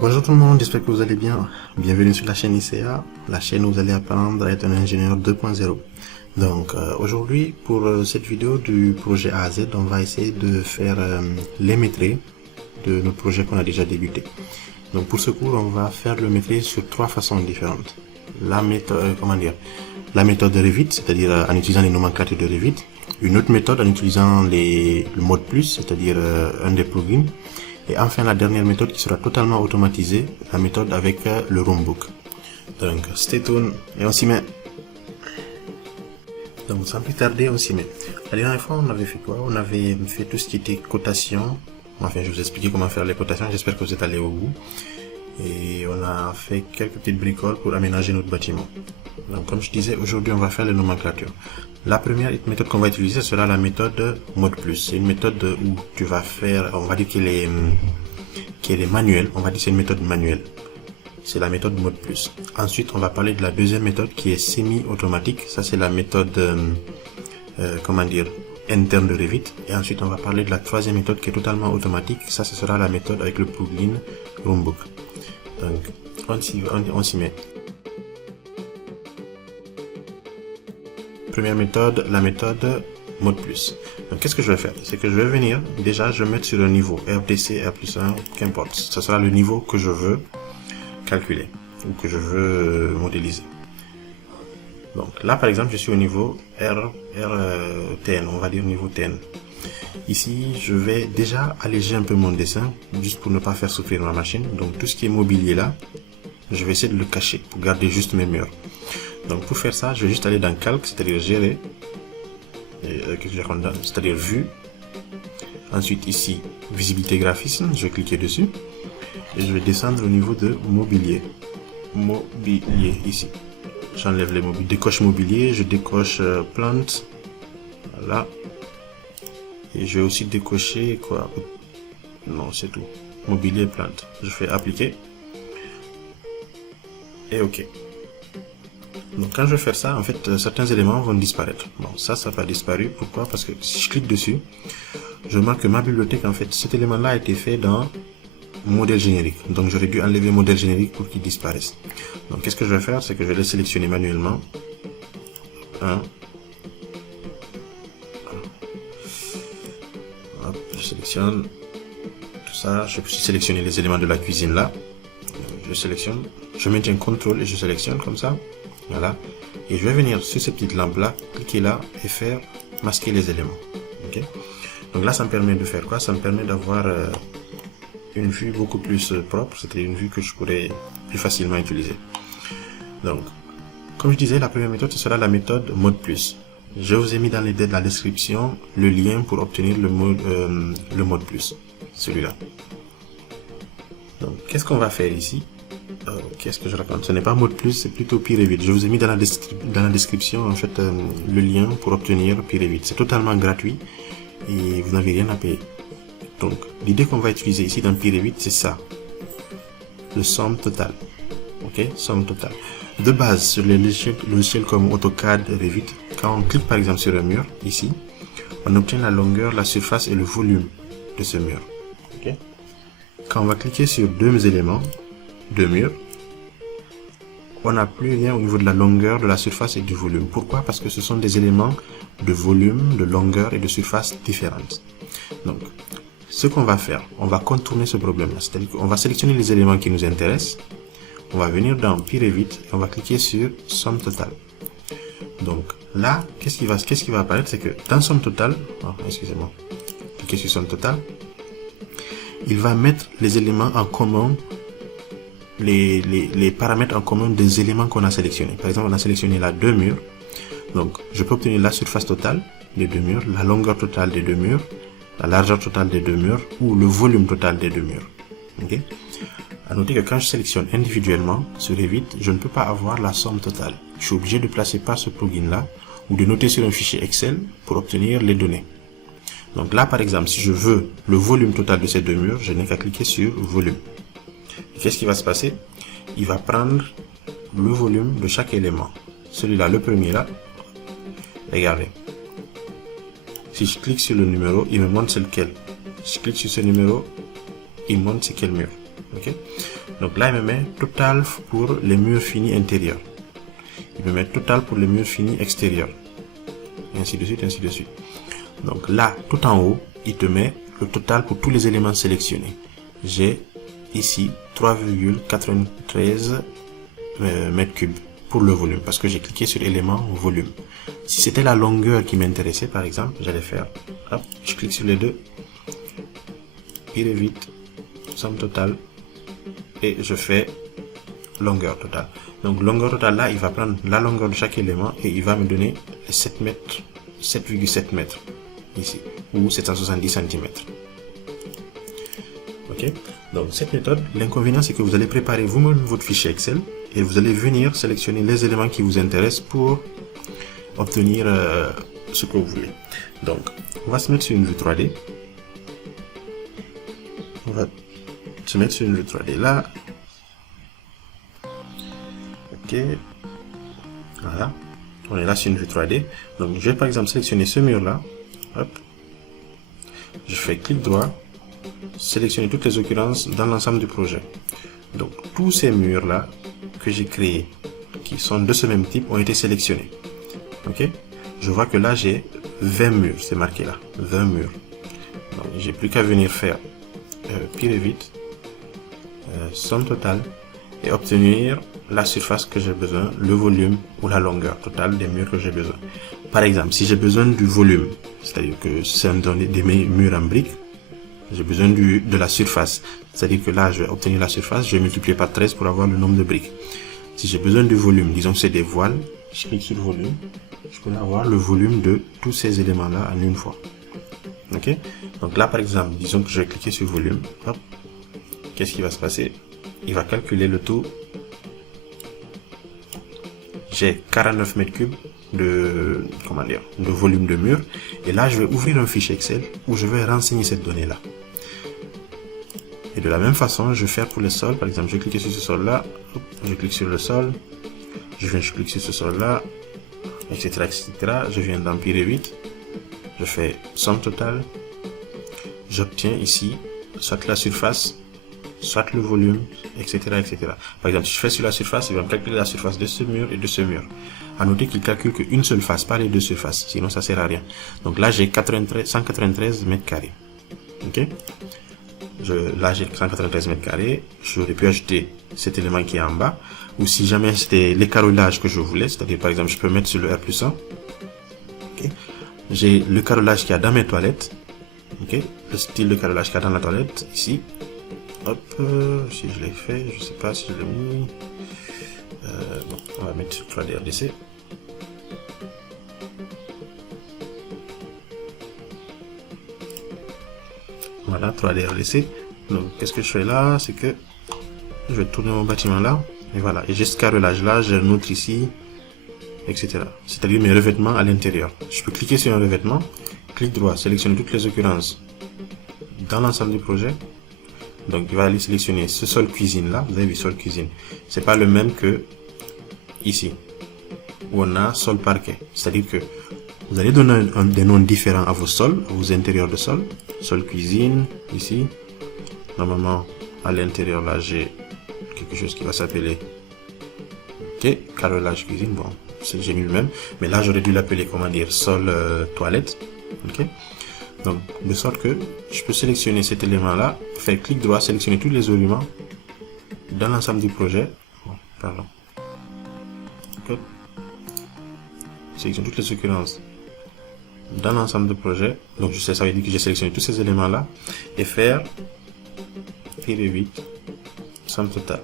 Bonjour tout le monde, j'espère que vous allez bien. Bienvenue sur la chaîne ICA, la chaîne où vous allez apprendre à être un ingénieur 2.0. Donc aujourd'hui, pour cette vidéo du projet A à Z, on va essayer de faire les maîtrises de notre projet qu'on a déjà débuté. Donc pour ce cours, on va faire le maîtrise sur trois façons différentes. La méthode, la méthode de Revit, c'est-à-dire en utilisant les nomenclatures de Revit. Une autre méthode en utilisant le mode plus, c'est-à-dire un des plugins. Et enfin, la dernière méthode qui sera totalement automatisée, la méthode avec le Roombook. Donc, stay tuned et on s'y met. Donc, sans plus tarder, on s'y met. La dernière fois, on avait fait quoi? On avait fait tout ce qui était cotation. Enfin, je vous ai expliqué comment faire les cotations. J'espère que vous êtes allés au bout. Et on a fait quelques petites bricoles pour aménager notre bâtiment. Donc, comme je disais, aujourd'hui, on va faire les nomenclatures. La première méthode qu'on va utiliser sera la méthode mode plus. C'est une méthode où tu vas faire, on va dire qu'elle est manuelle. On va dire que c'est une méthode manuelle. C'est la méthode mode plus. Ensuite, on va parler de la deuxième méthode qui est semi-automatique. Ça, c'est la méthode, interne de Revit. Et ensuite, on va parler de la troisième méthode qui est totalement automatique. Ça, ce sera la méthode avec le plugin Roombook. Donc, on s'y met. Première méthode, la méthode mode plus. Donc, qu'est-ce que je vais faire? C'est que je vais venir, déjà, je vais mettre sur un niveau RDC, R+1, qu'importe. Ce sera le niveau que je veux calculer ou que je veux modéliser. Donc, là, par exemple, je suis au niveau TN, on va dire niveau TN. Ici, je vais déjà alléger un peu mon dessin, juste pour ne pas faire souffrir ma machine. Donc, tout ce qui est mobilier là, je vais essayer de le cacher pour garder juste mes murs. Donc pour faire ça, je vais juste aller dans calque, c'est-à-dire gérer, c'est-à-dire vue. Ensuite ici, visibilité graphisme, je vais cliquer dessus. Et je vais descendre au niveau de mobilier. Mobilier ici. J'enlève les mobiliers, décoche mobilier, je décoche plante. Voilà. Et je vais aussi décocher quoi? Non, c'est tout. Mobilier plante. Je fais appliquer. Et OK. Donc quand je vais faire ça, en fait, certains éléments vont disparaître. Bon, ça va disparu. Pourquoi? Parce que si je clique dessus, je remarque que ma bibliothèque, en fait, cet élément-là a été fait dans modèle générique. Donc j'aurais dû enlever modèle générique pour qu'il disparaisse. Donc qu'est-ce que je vais faire? C'est que je vais le sélectionner manuellement. Hop, je sélectionne tout ça. Je peux sélectionner les éléments de la cuisine là. Je sélectionne. Je maintiens CTRL et je sélectionne comme ça. Voilà. Et je vais venir sur cette petite lampe là, cliquer là et faire masquer les éléments. Ok. Donc là, ça me permet de faire quoi? Ça me permet d'avoir une vue beaucoup plus propre. C'était une vue que je pourrais plus facilement utiliser. Donc, comme je disais, la première méthode, ce sera la méthode mode plus. Je vous ai mis dans la description le lien pour obtenir le mode plus. Celui-là. Donc, qu'est-ce qu'on va faire ici? Qu'est-ce que je raconte? Ce n'est pas mode plus, c'est plutôt Pirevit. Je vous ai mis dans la description en fait le lien pour obtenir Pirevit. C'est totalement gratuit et vous n'avez rien à payer. Donc l'idée qu'on va utiliser ici dans Pirevit, c'est ça, le somme total. Ok, somme totale. De base sur les logiciels comme AutoCAD, Revit, quand on clique par exemple sur un mur ici, on obtient la longueur, la surface et le volume de ce mur. Ok. Quand on va cliquer sur deux éléments, deux murs, on n'a plus rien au niveau de la longueur, de la surface et du volume. Pourquoi? Parce que ce sont des éléments de volume, de longueur et de surface différentes. Donc, ce qu'on va faire, on va contourner ce problème-là. C'est-à-dire qu'on va sélectionner les éléments qui nous intéressent. On va venir dans Pirevit et on va cliquer sur somme totale. Donc là, qu'est-ce qui va apparaître? C'est que dans somme totale, excusez-moi, cliquez sur somme totale, il va mettre les éléments en commun, les paramètres en commun des éléments qu'on a sélectionnés. Par exemple, on a sélectionné là deux murs. Donc, je peux obtenir la surface totale des deux murs, la longueur totale des deux murs, la largeur totale des deux murs ou le volume total des deux murs. Ok. À noter que quand je sélectionne individuellement sur Revit, je ne peux pas avoir la somme totale. Je suis obligé de placer par ce plugin là ou de noter sur un fichier Excel pour obtenir les données. Donc là, par exemple, si je veux le volume total de ces deux murs, je n'ai qu'à cliquer sur volume. Qu'est-ce qui va se passer? Il va prendre le volume de chaque élément. Celui-là, le premier là, regardez. Si je clique sur le numéro, il me montre c'est lequel. Si je clique sur ce numéro, il me montre c'est quel mur. Ok. Donc là, il me met total pour les murs finis intérieurs. Il me met total pour les murs finis extérieurs. Et ainsi de suite, ainsi de suite. Donc là, tout en haut, il te met le total pour tous les éléments sélectionnés. J'ai ici 3,93 mètres cubes pour le volume, parce que j'ai cliqué sur élément volume. Si c'était la longueur qui m'intéressait, par exemple, j'allais faire, hop, je clique sur les deux, il vite, somme totale, et je fais longueur totale. Donc longueur totale là, il va prendre la longueur de chaque élément et il va me donner les 7 mètres, 7,7 mètres ici, ou 770 cm. Ok, donc cette méthode, l'inconvénient c'est que vous allez préparer vous-même votre fichier Excel et vous allez venir sélectionner les éléments qui vous intéressent pour obtenir ce que vous voulez. Donc on va se mettre sur une vue 3D. On va se mettre sur une vue 3D là. Ok, voilà, on est là sur une vue 3D. Donc je vais par exemple sélectionner ce mur là. Hop, je fais clic droit, sélectionner toutes les occurrences dans l'ensemble du projet. Donc tous ces murs là que j'ai créés, qui sont de ce même type, ont été sélectionnés. Ok, je vois que là j'ai 20 murs, c'est marqué là, 20 murs. Donc j'ai plus qu'à venir faire pire et vite, somme totale, et obtenir la surface que j'ai besoin, le volume ou la longueur totale des murs que j'ai besoin. Par exemple, si j'ai besoin du volume, c'est-à-dire que c'est des murs en briques, j'ai besoin de la surface, c'est-à-dire que là je vais obtenir la surface, je vais multiplier par 13 pour avoir le nombre de briques. Si j'ai besoin du volume, disons que c'est des voiles, je clique sur le volume, je peux avoir le volume de tous ces éléments là en une fois. Ok, donc là par exemple, disons que je vais cliquer sur volume, hop, qu'est-ce qui va se passer? Il va calculer le tout. J'ai 49 mètres cubes de volume de mur, et là je vais ouvrir un fichier Excel où je vais renseigner cette donnée là. Et de la même façon, je vais faire pour le sol. Par exemple, je vais cliquer sur ce sol là, je clique sur le sol, je clique sur ce sol là, etc., etc. Je viens dans Pire 8, je fais somme totale, j'obtiens ici soit la surface, soit le volume, etc., etc. Par exemple, si je fais sur la surface, il va me calculer la surface de ce mur et de ce mur. À noter qu'il calcule qu'une seule face, pas les deux surfaces, sinon ça sert à rien. Donc là, j'ai 193 mètres carrés. Ok, là, j'ai 193 mètres carrés. J'aurais pu ajouter cet élément qui est en bas. Ou si jamais c'était les carrelages que je voulais, c'est-à-dire par exemple, je peux mettre sur le R+1. Okay. J'ai le carrelage qu'il y a dans mes toilettes. Okay. Le style de carrelage qu'il y a dans la toilette, ici. Hop, si je l'ai fait, je sais pas si je l'ai mis. Bon, on va mettre sur 3D RDC. Voilà, 3D RDC. Donc, qu'est-ce que je fais là? C'est que je vais tourner mon bâtiment là. Et voilà, et j'ai ce carrelage là, j'ai un autre ici, etc. C'est-à-dire mes revêtements à l'intérieur. Je peux cliquer sur un revêtement, clic droit, sélectionner toutes les occurrences dans l'ensemble du projet. Donc il va aller sélectionner ce sol cuisine là, vous avez vu sol cuisine, c'est pas le même que ici où on a sol parquet, c'est-à-dire que vous allez donner des noms différents à vos sols, à vos intérieurs de sol. Sol cuisine ici, normalement à l'intérieur là j'ai quelque chose qui va s'appeler carrelage cuisine, bon j'ai mis le même, mais là j'aurais dû l'appeler comment dire sol toilette. Ok, donc de sorte que je peux sélectionner cet élément là, faire clic droit, sélectionner tous les éléments dans l'ensemble du projet. Bon, pardon. Okay. Sélectionner toutes les occurrences dans l'ensemble du projet. Donc je sais, ça veut dire que j'ai sélectionné tous ces éléments là et faire pire 8 somme totale.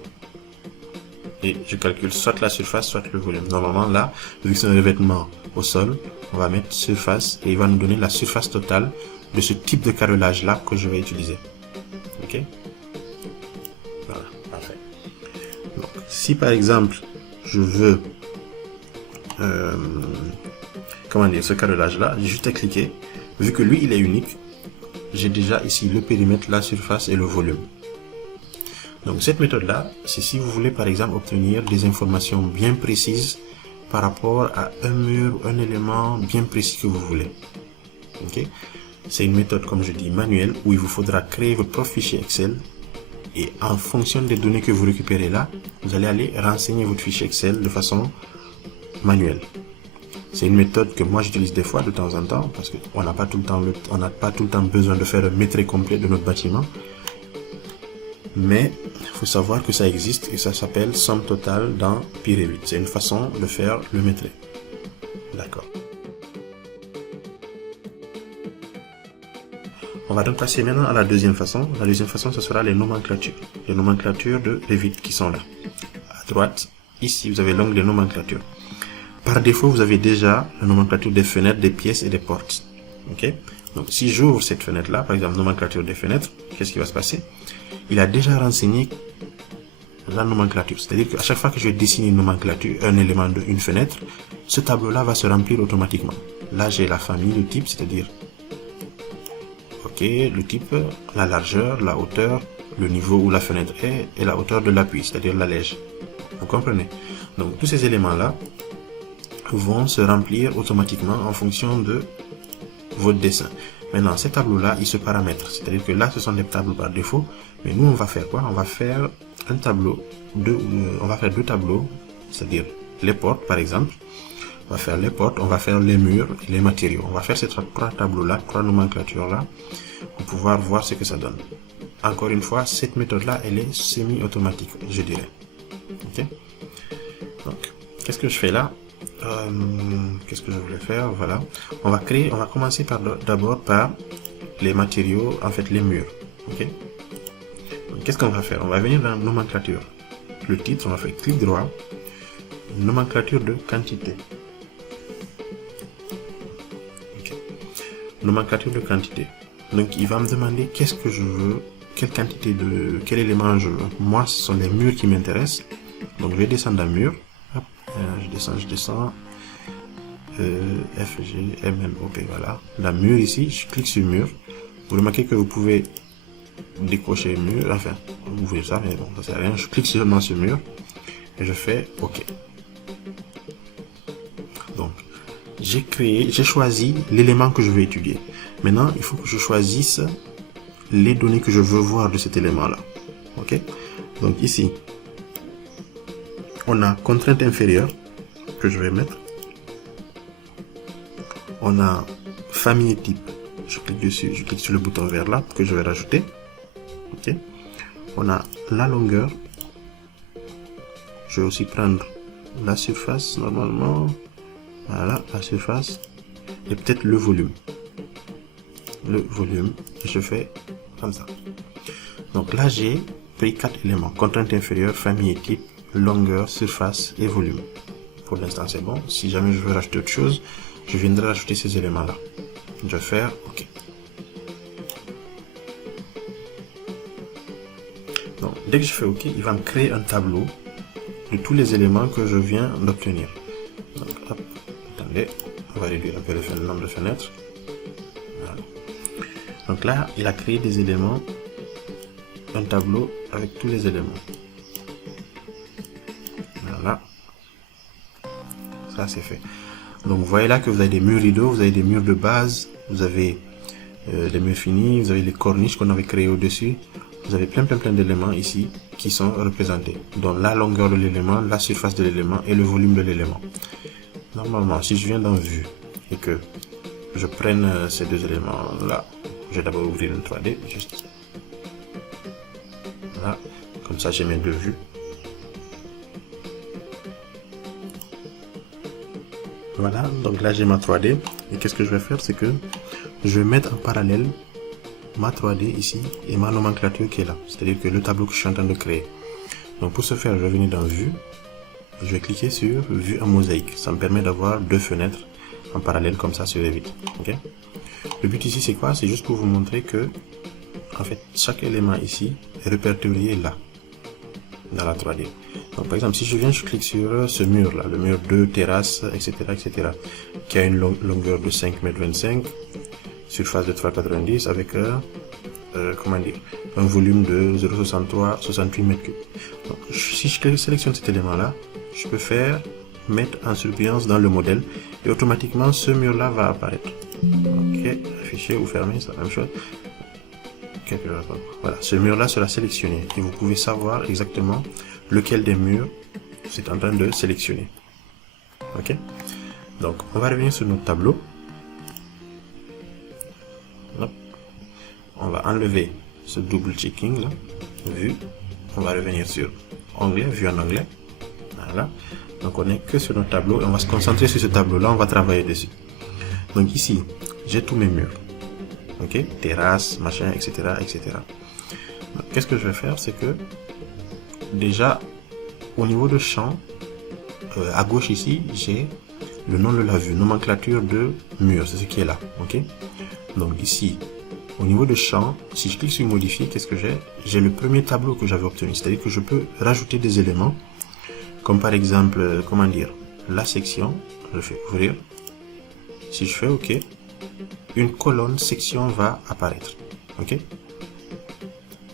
Et je calcule soit la surface, soit le volume. Normalement là, vu que c'est un revêtement au sol, on va mettre surface et il va nous donner la surface totale de ce type de carrelage là que je vais utiliser. Ok, voilà, parfait. Donc si par exemple je veux comment dire, ce carrelage là, j'ai juste à cliquer. Vu que lui il est unique, j'ai déjà ici le périmètre, la surface et le volume. Donc cette méthode là, c'est si vous voulez par exemple obtenir des informations bien précises par rapport à un mur, un élément bien précis que vous voulez. Ok, c'est une méthode, comme je dis, manuelle, où il vous faudra créer votre propre fichier Excel Et en fonction des données que vous récupérez là, vous allez aller renseigner votre fichier Excel de façon manuelle. C'est une méthode que moi j'utilise des fois de temps en temps parce qu'on n'a pas tout le temps besoin de faire un maîtrise complet de notre bâtiment. Mais il faut savoir que ça existe et ça s'appelle somme totale dans P-Revit. C'est une façon de faire le maîtrise. D'accord. On va donc passer maintenant à la deuxième façon. La deuxième façon, ce sera les nomenclatures. Les nomenclatures de Revit qui sont là. À droite, ici, vous avez l'onglet nomenclature. Par défaut, vous avez déjà la nomenclature des fenêtres, des pièces et des portes. Ok? Donc, si j'ouvre cette fenêtre-là, par exemple, nomenclature des fenêtres, qu'est-ce qui va se passer? Il a déjà renseigné la nomenclature. C'est-à-dire qu'à chaque fois que je vais dessiner une nomenclature, un élément d'une fenêtre, ce tableau-là va se remplir automatiquement. Là, j'ai la famille, le type, c'est-à-dire le type, la largeur, la hauteur, le niveau où la fenêtre est et la hauteur de l'appui, c'est-à-dire la lège. Vous comprenez? Donc tous ces éléments-là vont se remplir automatiquement en fonction de votre dessin. Maintenant, ces tableaux-là, ils se paramètrent. C'est-à-dire que là, ce sont des tableaux par défaut. Mais nous, on va faire quoi? On va faire un tableau, on va faire deux tableaux, c'est-à-dire les portes, par exemple. On va faire les portes, on va faire les murs et les matériaux. On va faire ces trois tableaux-là, trois nomenclatures-là, pour pouvoir voir ce que ça donne. Encore une fois, cette méthode-là, elle est semi-automatique, je dirais. Ok? Donc, qu'est-ce que je fais là? Qu'est-ce que je voulais faire? Voilà. On va commencer d'abord par les matériaux, en fait, les murs. Ok? Donc, qu'est-ce qu'on va faire? On va venir dans nomenclature. Le titre, on va faire clic droit, nomenclature de quantité. Nomenclature de quantité. Donc il va me demander qu'est-ce que je veux, quel élément je veux. Moi, ce sont les murs qui m'intéressent. Donc je vais descendre dans mur. Hop, je descends. F, G, M, N, O, P, voilà. Dans mur ici, je clique sur mur. Vous remarquez que vous pouvez décocher mur, enfin, vous voyez ça, mais bon, ça sert à rien. Je clique seulement sur mur et je fais OK. Donc, j'ai choisi l'élément que je veux étudier. Maintenant, il faut que je choisisse les données que je veux voir de cet élément-là. Ok? Donc ici, on a contrainte inférieure que je vais mettre. On a famille type. Je clique dessus, je clique sur le bouton vert là que je vais rajouter. Ok? On a la longueur. Je vais aussi prendre la surface normalement. Voilà, la surface. Et peut-être le volume. Et je fais comme ça. Donc là, j'ai pris 4 éléments. Contrainte inférieure, famille et type, longueur, surface et volume. Pour l'instant, c'est bon. Si jamais je veux rajouter autre chose, je viendrai rajouter ces éléments-là. Je vais faire OK. Donc, dès que je fais OK, il va me créer un tableau de tous les éléments que je viens d'obtenir. Donc, hop, attendez, on va réduire un peu le nombre de fenêtres. Voilà. Donc là, il a créé des éléments, un tableau avec tous les éléments. Voilà. Ça, c'est fait. Donc, vous voyez là que vous avez des murs rideaux, vous avez des murs de base, vous avez des murs finis, vous avez les corniches qu'on avait créées au-dessus. Vous avez plein d'éléments ici qui sont représentés. Donc, la longueur de l'élément, la surface de l'élément et le volume de l'élément. Normalement, si je viens dans Vue et que je prenne ces deux éléments-là, je vais d'abord ouvrir une 3D, juste. Voilà, comme ça j'ai mes deux vues. Voilà, donc là j'ai ma 3D. Et qu'est-ce que je vais faire, c'est que je vais mettre en parallèle ma 3D ici et ma nomenclature qui est là. C'est-à-dire que le tableau que je suis en train de créer. Donc pour ce faire, je vais venir dans Vue. Je vais cliquer sur Vue en mosaïque. Ça me permet d'avoir deux fenêtres en parallèle comme ça sur Revit. Okay? Le but ici c'est quoi? C'est juste pour vous montrer que en fait chaque élément ici est répertorié là dans la 3D. Donc par exemple si je viens, je clique sur ce mur là, le mur 2, terrasse, etc. qui a une longueur de 5,25 m, surface de 3,90 avec comment dire, un volume de 0,68 m3. Donc si je sélectionne cet élément là, je peux faire mettre en surbrillance dans le modèle et automatiquement ce mur là va apparaître. Ok, afficher ou fermer, c'est la même chose. Voilà, ce mur-là sera sélectionné et vous pouvez savoir exactement lequel des murs c'est en train de sélectionner. Ok, donc on va revenir sur notre tableau. Hop. On va enlever ce double checking là, vue. On va revenir sur onglet, vue en anglais. Voilà, donc on n'est que sur notre tableau et on va se concentrer sur ce tableau là, on va travailler dessus. Donc ici j'ai tous mes murs, ok, terrasse, machin, etc., etc. Qu'est-ce que je vais faire, c'est que déjà au niveau de champ, à gauche ici, j'ai le nom de la vue, nomenclature de mur, c'est ce qui est là, ok. Donc ici, au niveau de champ, si je clique sur modifier, qu'est-ce que j'ai? J'ai le premier tableau que j'avais obtenu, c'est-à-dire que je peux rajouter des éléments, comme par exemple, comment dire, la section, je fais ouvrir. Si je fais OK, une colonne section va apparaître, ok.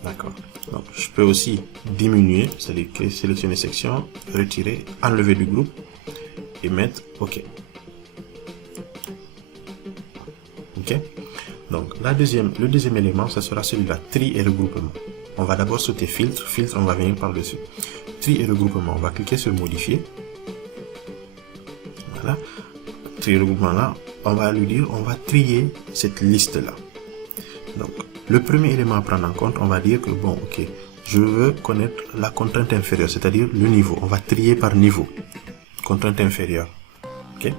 D'accord. Donc je peux aussi diminuer, c'est-à-dire que sélectionner section, retirer, enlever du groupe et mettre OK. Ok. Donc le deuxième élément, ça sera celui-là, tri et regroupement. On va d'abord sauter filtre, filtre, on va venir par-dessus. Tri et regroupement, on va cliquer sur modifier. Voilà. Tri et regroupement là, on va lui dire, on va trier cette liste-là. Donc, le premier élément à prendre en compte, on va dire que bon, ok, je veux connaître la contrainte inférieure, c'est-à-dire le niveau. On va trier par niveau. Contrainte inférieure. Ok.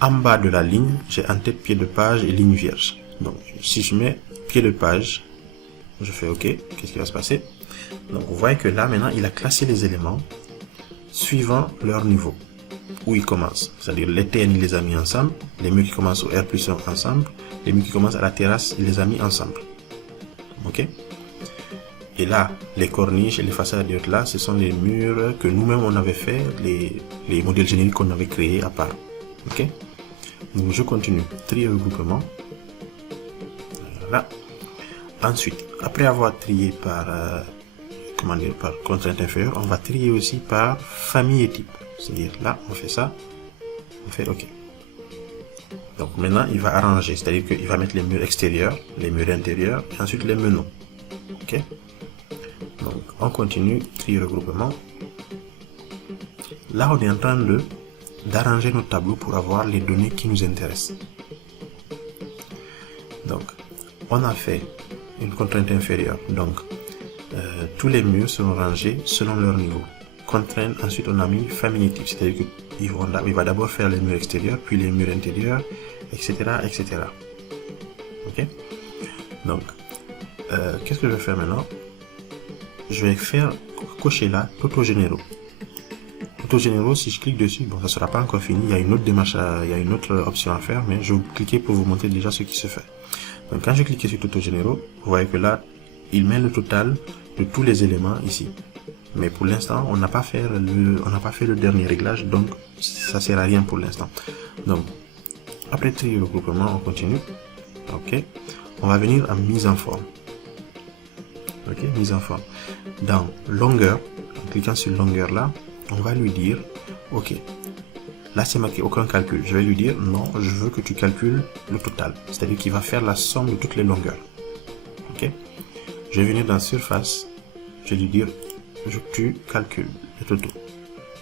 En bas de la ligne, j'ai en tête pied de page et ligne vierge. Donc, si je mets pied de page, je fais OK. Qu'est-ce qui va se passer? Donc, vous voyez que là, maintenant, il a classé les éléments suivant leur niveau. Où ils commencent. C'est-à-dire, les TN, il les a mis ensemble. Les murs qui commencent au R+1 ensemble. Les murs qui commencent à la terrasse, il les a mis ensemble. OK? Et là, les corniches et les façades là, ce sont les murs que nous-mêmes, on avait fait, les modèles génériques qu'on avait créés à part. OK? Donc, je continue. Tri et regroupement. Voilà. Ensuite, après avoir trié par, par contrainte inférieure, on va trier aussi par famille et type. C'est-à-dire, là, on fait ça, on fait OK. Donc, maintenant, il va arranger, c'est-à-dire qu'il va mettre les murs extérieurs, les murs intérieurs, et ensuite les menus. OK? Donc, on continue, tri et regroupement. Là, on est en train d'arranger notre tableau pour avoir les données qui nous intéressent. Donc, on a fait une contrainte inférieure. Donc, tous les murs seront rangés selon leur niveau. Contrainte, ensuite on a mis famille type, c'est-à-dire qu'il va d'abord faire les murs extérieurs, puis les murs intérieurs, etc., etc. Ok? Donc, qu'est-ce que je vais faire maintenant? Je vais faire cocher là, auto généraux. Auto généraux, si je clique dessus, bon, ça sera pas encore fini. Il y a une autre démarche, il y a une autre option à faire, mais je vais cliquer pour vous montrer déjà ce qui se fait. Donc, quand je clique sur auto généraux, vous voyez que là, il met le total de tous les éléments ici. Mais pour l'instant, on n'a pas fait le dernier réglage, donc ça sert à rien pour l'instant. Donc, après tri et regroupement, on continue. Ok. On va venir à mise en forme. Ok, mise en forme. Dans longueur, en cliquant sur longueur là, on va lui dire, ok, là c'est marqué aucun calcul. Je vais lui dire, non, je veux que tu calcules le total. C'est-à-dire qu'il va faire la somme de toutes les longueurs. Ok. Je vais venir dans surface, je vais lui dire, tu calcules le toto.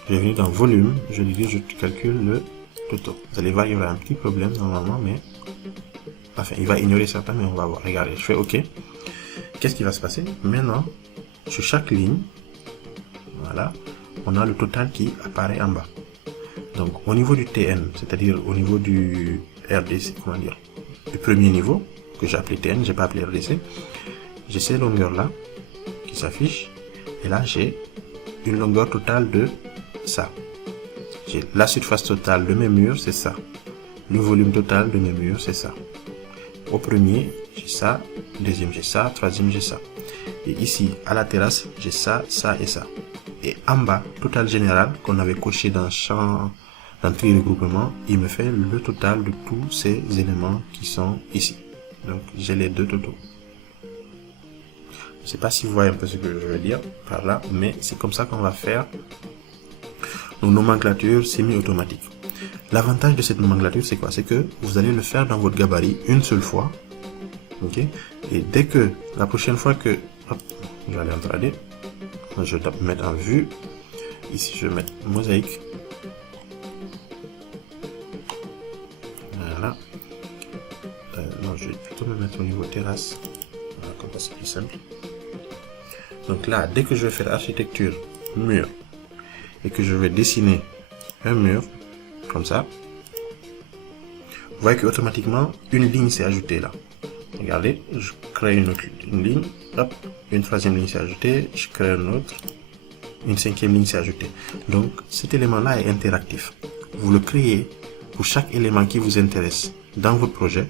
Je vais venir dans volume, je vais lui dire, je calcule le toto. Vous allez voir, il y aura un petit problème normalement, mais enfin, il va ignorer certains, mais on va voir. Regardez, je fais OK. Qu'est-ce qui va se passer? Maintenant, sur chaque ligne, voilà, on a le total qui apparaît en bas. Donc, au niveau du TN, c'est-à-dire au niveau du RDC, comment dire, du premier niveau, que j'ai appelé TN, j'ai pas appelé RDC, j'ai ces longueurs-là qui s'affichent. Et là, j'ai une longueur totale de ça. J'ai la surface totale de mes murs, c'est ça. Le volume total de mes murs, c'est ça. Au premier, j'ai ça. Deuxième, j'ai ça. Troisième, j'ai ça. Et ici, à la terrasse, j'ai ça, ça et ça. Et en bas, total général, qu'on avait coché dans champ, dans tri regroupement, il me fait le total de tous ces éléments qui sont ici. Donc, j'ai les deux totaux. Je ne sais pas si vous voyez un peu ce que je veux dire par là, mais c'est comme ça qu'on va faire nos nomenclatures semi-automatiques. L'avantage de cette nomenclature, c'est quoi? C'est que vous allez le faire dans votre gabarit une seule fois, Ok. Et dès que, la prochaine fois que, hop, je vais aller en trader, je vais mettre en vue. Ici, je vais mettre mosaïque. Voilà. Non, je vais plutôt me mettre au niveau terrasse. Voilà, comme ça, c'est plus simple. Donc là, dès que je vais faire architecture, mur, et que je vais dessiner un mur, comme ça, vous voyez qu'automatiquement, une ligne s'est ajoutée là. Regardez, je crée une ligne, hop, une troisième ligne s'est ajoutée, je crée une autre, une cinquième ligne s'est ajoutée. Donc, cet élément-là est interactif. Vous le créez pour chaque élément qui vous intéresse dans votre projet.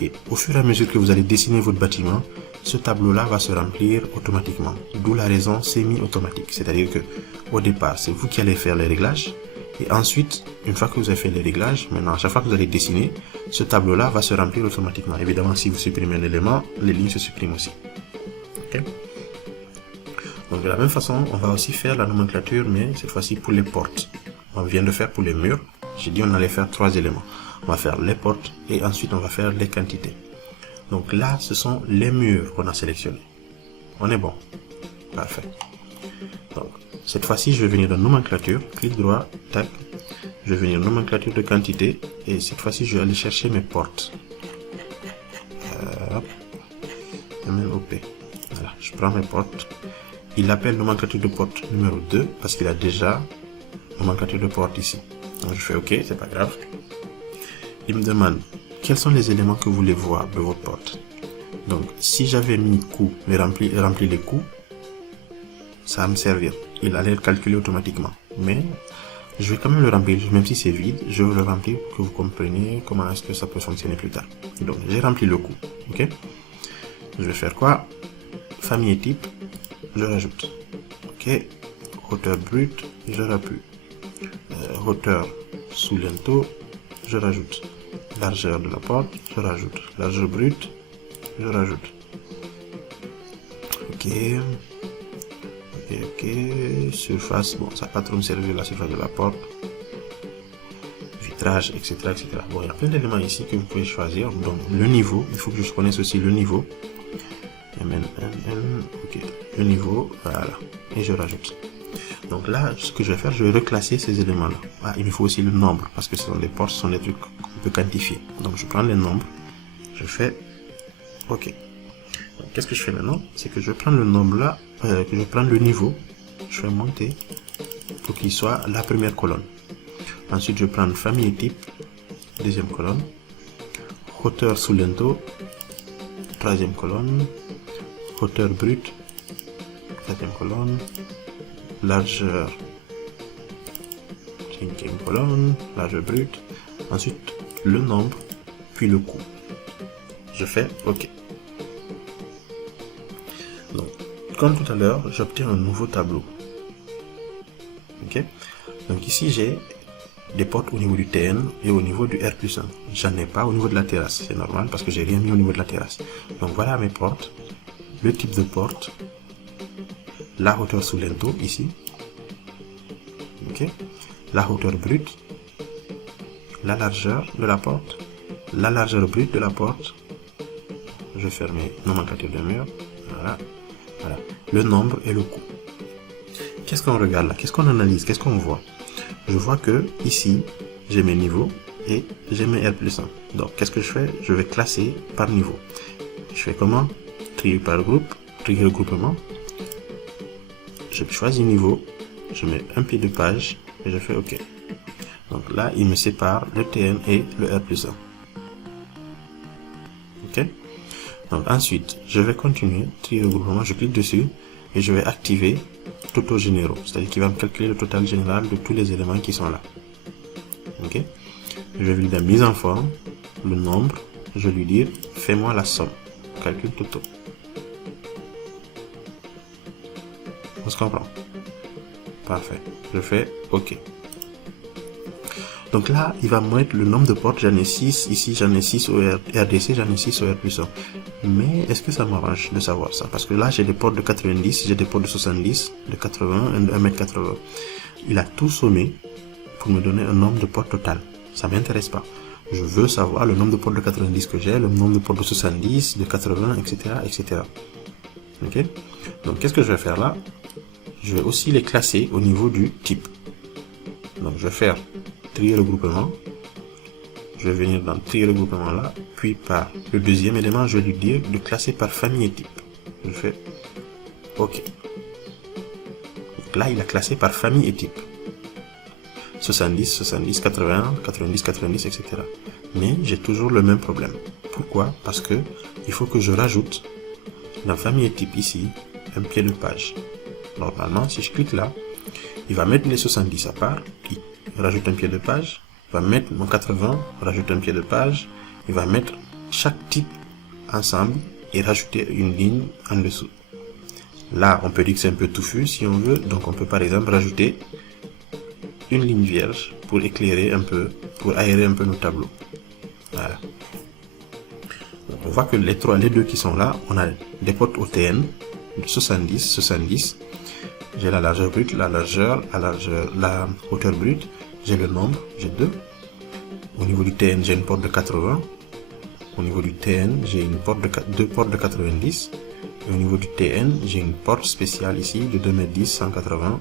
Et au fur et à mesure que vous allez dessiner votre bâtiment, ce tableau-là va se remplir automatiquement. D'où la raison semi-automatique. C'est-à-dire que au départ, c'est vous qui allez faire les réglages. Et ensuite, une fois que vous avez fait les réglages, maintenant, à chaque fois que vous allez dessiner, ce tableau-là va se remplir automatiquement. Évidemment, si vous supprimez un élément, les lignes se suppriment aussi. Okay? Donc, de la même façon, on va aussi faire la nomenclature, mais cette fois-ci pour les portes. On vient de faire pour les murs. J'ai dit on allait faire 3 éléments. On va faire les portes et ensuite on va faire les quantités. Donc là, ce sont les murs qu'on a sélectionnés. On est bon. Parfait. Donc, cette fois-ci, je vais venir dans nomenclature, clic droit, tac. Je vais venir nomenclature de quantité et cette fois-ci, je vais aller chercher mes portes. Hop. MNOP. Voilà, je prends mes portes. Il appelle nomenclature de porte numéro 2 parce qu'il a déjà nomenclature de porte ici. Donc je fais OK, c'est pas grave. Il me demande quels sont les éléments que vous voulez voir de votre porte. Donc si j'avais mis coût et rempli les coûts, ça va me servir. Il allait le calculer automatiquement. Mais je vais quand même le remplir, même si c'est vide, je vais le remplir pour que vous compreniez comment est-ce que ça peut fonctionner plus tard. Donc j'ai rempli le coût. OK. Je vais faire quoi? Famille et type, je rajoute. OK. Hauteur brute, je rappuie. Hauteur sous linteau, je rajoute. Largeur de la porte, je rajoute. Largeur brute, je rajoute. Ok. Surface, bon, ça n'a pas trop me servir la surface de la porte. Vitrage, etc., etc. Bon, il y a plein d'éléments ici que vous pouvez choisir. Donc, le niveau, il faut que je connaisse aussi le niveau. Ok, le niveau, voilà. Et je rajoute. Donc là, ce que je vais faire, je vais reclasser ces éléments-là. Ah, il me faut aussi le nombre, parce que ce sont des portes, ce sont des trucs qu'on peut quantifier. Donc je prends les nombres, je fais OK. Qu'est-ce que je fais maintenant? C'est que je prends le nombre là, que je prends le niveau, je fais monter pour qu'il soit la première colonne. Ensuite, je prends famille et type, deuxième colonne, hauteur sous linteau, troisième colonne, hauteur brute, quatrième colonne, largeur, cinquième colonne, largeur brute, ensuite le nombre, puis le coût. Je fais OK. Donc, comme tout à l'heure, j'obtiens un nouveau tableau. OK. Donc ici, j'ai des portes au niveau du TN et au niveau du R+1. J'en ai pas au niveau de la terrasse. C'est normal parce que j'ai rien mis au niveau de la terrasse. Donc voilà mes portes, le type de porte, la hauteur sous linteau ici, ok, la hauteur brute, la largeur de la porte, la largeur brute de la porte. Je ferme nomenclature de mur, voilà, voilà, le nombre et le coût. Qu'est-ce qu'on regarde là? Qu'est-ce qu'on analyse? Qu'est-ce qu'on voit? Je vois que ici j'ai mes niveaux et j'ai mes R+1. Donc qu'est-ce que je fais? Je vais classer par niveau. Je fais comment? Trier par groupe, trier regroupement. Je choisis niveau, je mets un pied de page et je fais OK. Donc là, il me sépare le TN et le R+1. OK. Donc ensuite, je vais continuer, trier regroupement, je clique dessus et je vais activer totaux généraux. C'est-à-dire qu'il va me calculer le total général de tous les éléments qui sont là. OK. Je vais lui dire mise en forme, le nombre, je vais lui dire fais-moi la somme, calcul totaux. On se comprend? Parfait. Je fais OK. Donc là, il va me mettre le nombre de portes. J'en ai 6. Ici, j'en ai 6 au RDC, j'en ai 6 au R+1. Mais est-ce que ça m'arrange de savoir ça? Parce que là, j'ai des portes de 90, j'ai des portes de 70, de 80 et de 1,80 m. Il a tout sommé pour me donner un nombre de portes total. Ça m'intéresse pas. je veux savoir le nombre de portes de 90 que j'ai, le nombre de portes de 70, de 80, etc., etc. Ok? Donc, qu'est-ce que je vais faire là? Je vais aussi les classer au niveau du type. Donc, je vais faire trier regroupement. Je vais venir dans trier regroupement là, puis par le deuxième élément, je vais lui dire de classer par famille et type. Je fais OK. Donc là, il a classé par famille et type. 70, 70, 80, 90, 90, etc. Mais j'ai toujours le même problème. Pourquoi? Parce que il faut que je rajoute dans famille et type ici un pied de page. Normalement, si je clique là, il va mettre les 70 à part, il rajoute un pied de page, il va mettre mon 80, rajoute un pied de page, il va mettre chaque type ensemble et rajouter une ligne en dessous. Là, on peut dire que c'est un peu touffu si on veut, donc on peut par exemple rajouter une ligne vierge pour éclairer un peu, pour aérer un peu nos tableaux. Voilà. Donc, on voit que les deux qui sont là, on a des portes OTN de 70, 70. J'ai la largeur brute, la hauteur brute, j'ai le nombre, j'ai 2. Au niveau du TN, j'ai une porte de 80. Au niveau du TN, j'ai deux portes de 90. Et au niveau du TN, j'ai une porte spéciale ici de 2,10 m 180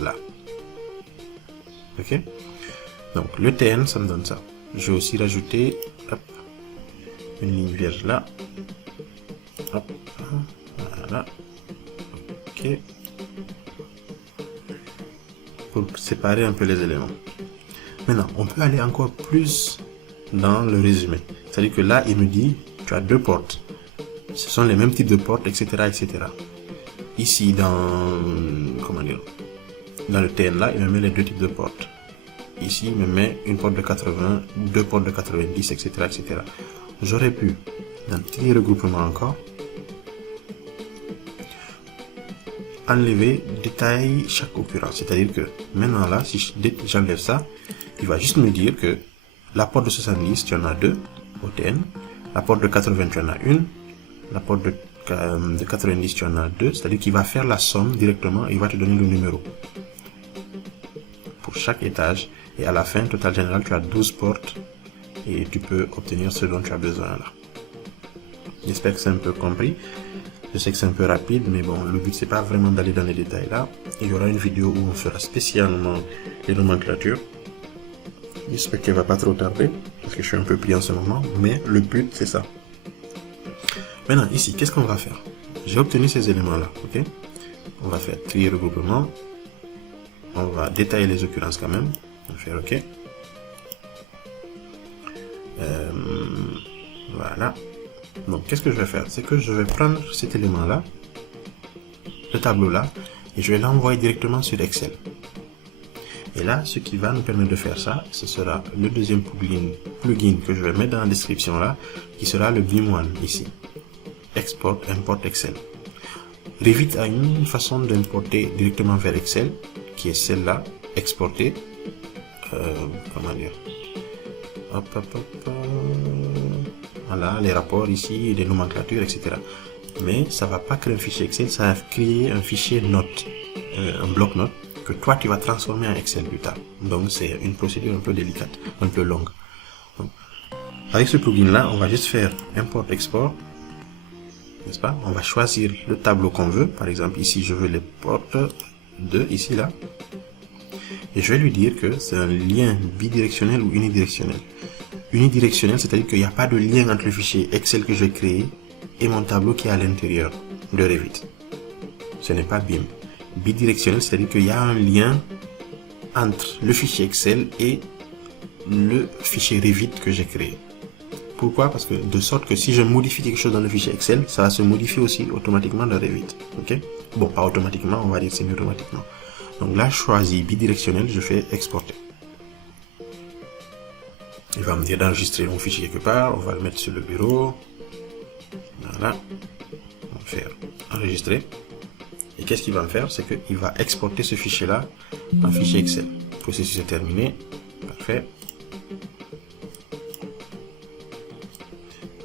là. Ok? Donc le TN, ça me donne ça. Je vais aussi rajouter hop, une ligne vierge là. Hop, voilà. Ok. Pour séparer un peu les éléments. Maintenant, on peut aller encore plus dans le résumé. C'est-à-dire que là, il me dit, tu as deux portes. Ce sont les mêmes types de portes, etc., etc. Ici, dans le TN là, il me met les deux types de portes. Ici, il me met une porte de 80, deux portes de 90, etc., etc. J'aurais pu, dans trier regroupement encore, enlever, détailler chaque occurrence. C'est-à-dire que maintenant là, si j'enlève ça, il va juste me dire que la porte de 70, tu en as deux, au TN. La porte de 80, tu en as une. La porte de 90, tu en as deux. C'est-à-dire qu'il va faire la somme directement et il va te donner le numéro pour chaque étage. Et à la fin, total général, tu as 12 portes et tu peux obtenir ce dont tu as besoin là. J'espère que c'est un peu compris. Je sais que c'est un peu rapide, mais bon, le but c'est pas vraiment d'aller dans les détails là. Il y aura une vidéo où on fera spécialement les nomenclatures. J'espère qu'elle va pas trop tarder, parce que je suis un peu pris en ce moment, mais le but c'est ça. Maintenant, ici, qu'est-ce qu'on va faire? J'ai obtenu ces éléments-là, ok? On va faire trier regroupement. On va détailler les occurrences quand même. On va faire ok. Voilà. Donc, qu'est-ce que je vais faire? C'est que je vais prendre cet élément-là, le tableau-là, et je vais l'envoyer directement sur Excel. Et là, ce qui va nous permettre de faire ça, ce sera le deuxième plugin que je vais mettre dans la description là, qui sera le BIM1 ici. Export, import Excel. Revit a une façon d'importer directement vers Excel, qui est celle-là, exporter. Comment dire? Voilà, les rapports ici, les nomenclatures, etc. Mais ça va pas créer un fichier Excel, ça va créer un fichier note, un bloc-notes, que toi tu vas transformer en Excel plus tard. Donc c'est une procédure un peu délicate, un peu longue. Donc, avec ce plugin là, on va juste faire import export, n'est-ce pas? On va choisir le tableau qu'on veut. Par exemple ici je veux les portes 2 ici là, et je vais lui dire que c'est un lien bidirectionnel ou unidirectionnel. Unidirectionnel, c'est-à-dire qu'il n'y a pas de lien entre le fichier Excel que je vais créer et mon tableau qui est à l'intérieur de Revit. Ce n'est pas BIM. Bidirectionnel, c'est-à-dire qu'il y a un lien entre le fichier Excel et le fichier Revit que j'ai créé. Pourquoi? Parce que de sorte que si je modifie quelque chose dans le fichier Excel, ça va se modifier aussi automatiquement dans Revit. Ok? Bon, pas automatiquement, on va dire semi-automatiquement. Donc là, je choisis bidirectionnel, je fais exporter. Il va me dire d'enregistrer mon fichier quelque part, on va le mettre sur le bureau. Voilà. On va faire enregistrer. Et qu'est-ce qu'il va me faire? C'est qu'il va exporter ce fichier-là en fichier Excel. Le processus est terminé. Parfait.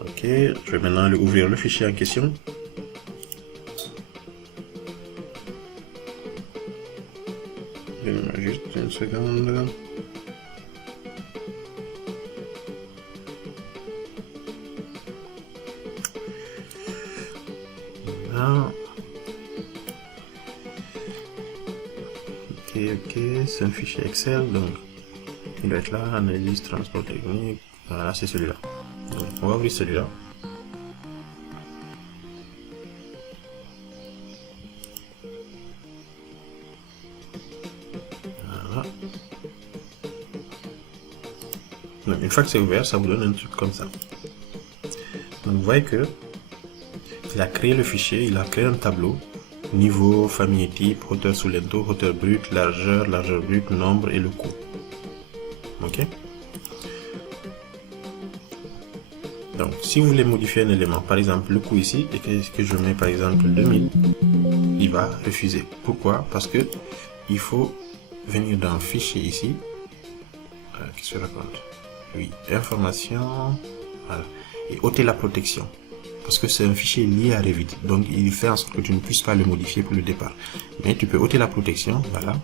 Ok, je vais maintenant aller ouvrir le fichier en question. Juste une seconde. c'est un fichier Excel, donc il doit être là, analyse, transport technique, voilà, c'est celui-là. Donc, on va ouvrir celui-là. Voilà. Donc, une fois que c'est ouvert, ça vous donne un truc comme ça. Donc, vous voyez que il a créé le fichier, il a créé un tableau, niveau, famille et type, hauteur sous lento, hauteur brute, largeur, largeur brute, nombre et le coût. Ok. Donc, si vous voulez modifier un élément, par exemple le coût ici, et que je mets par exemple 2000, il va refuser. Pourquoi? Parce que il faut venir dans fichier ici. Qu'est-ce que je raconte? Oui, information, voilà, et ôter la protection. Parce que c'est un fichier lié à Revit, donc il fait en sorte que tu ne puisses pas le modifier pour le départ. Mais tu peux ôter la protection, voilà,